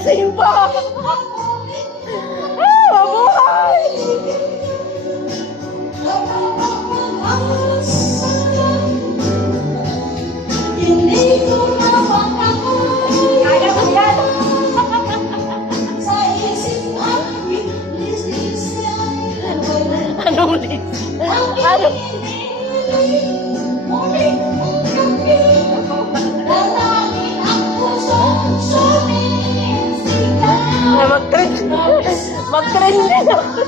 nagsimba. Mabuhay! Hindi ko na makakaya. Kaya mo yan. Sa isip aking lisisyan. Anong list? Ano? Muling mong kapit. Dalangin ang puso. Sumisigaw. Mag-trend. Mag-trend din ako.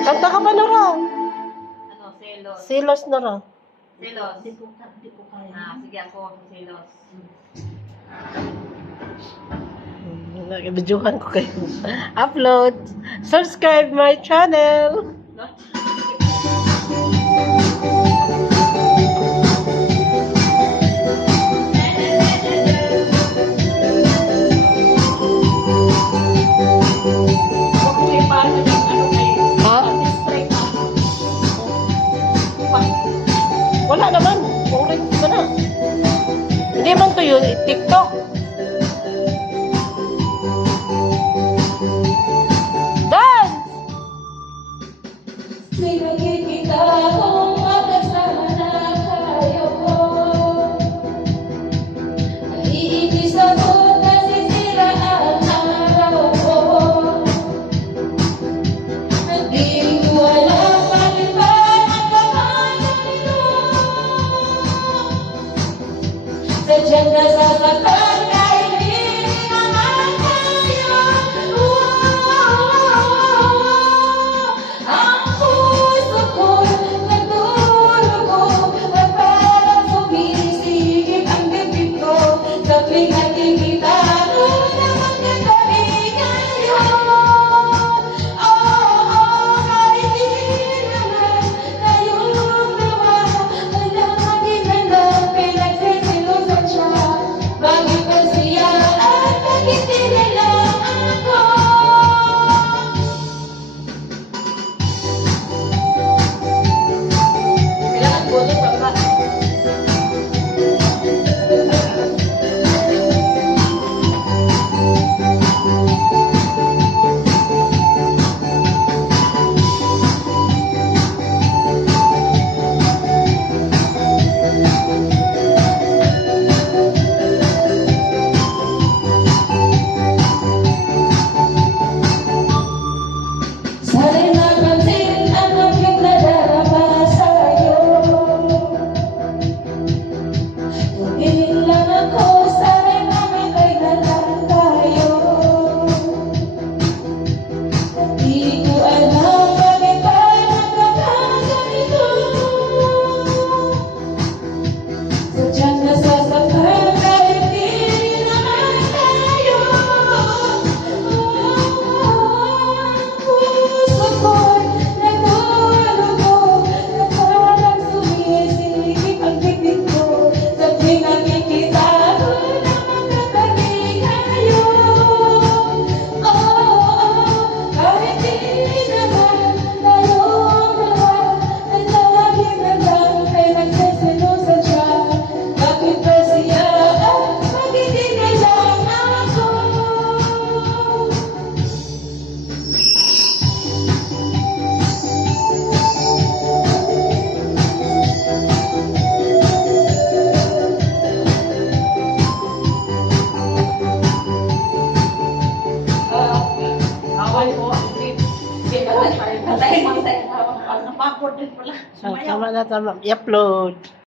Kanta ka pa na raw. Ano, selos. Silos na raw. Selos. Di ko kaya. Ah, sige ako, selos. Nag-videohan ko kayo. Upload. Subscribe my channel. No? Okay, paano yung ano kayo? Ha? Straight up. Wala naman. Ulit ka na. Hindi man to yun. TikTok. Dance! Pinagkikita kong magkasama kayo. Naiinis ako kasi sira ang araw ko. Hindi ko alam bakit ba nagkakanito. Sadyang nasasaktan kahit hindi naman tayo. Ang puso ko'y nagdurugo at parang sumisigip ang bibig ko. Sa tuwing nakikita ko naman katabi kayo. Kahit hindi naman tayong dalawa, ay lagi na lang pinagsisilusan siya. Bakit ba siya at bakit di na lang ako? Kailangan boto pa ba? Sana'y napansin ang aking nadarama sa'yo. Tumingin lang ako, sana'y mamitay na lang tayo. Di ko alam bakit tayo nagkakaganito. Sadyang nasasaktan kahit di naman tayo. Puso ko'y nagdurugo at parang sumisigip ang bibig ko. Sa tuwing nakikita ko naman katabi kayo. Kahit di naman tayong dalawa, ay lagi na lang pinagsisilusan siya. Bakit ba siya at bakit di na lang ako? Away po. Hindi ba tayo? Patay, patay. Napaport din pala. Tama na, tama. I-upload.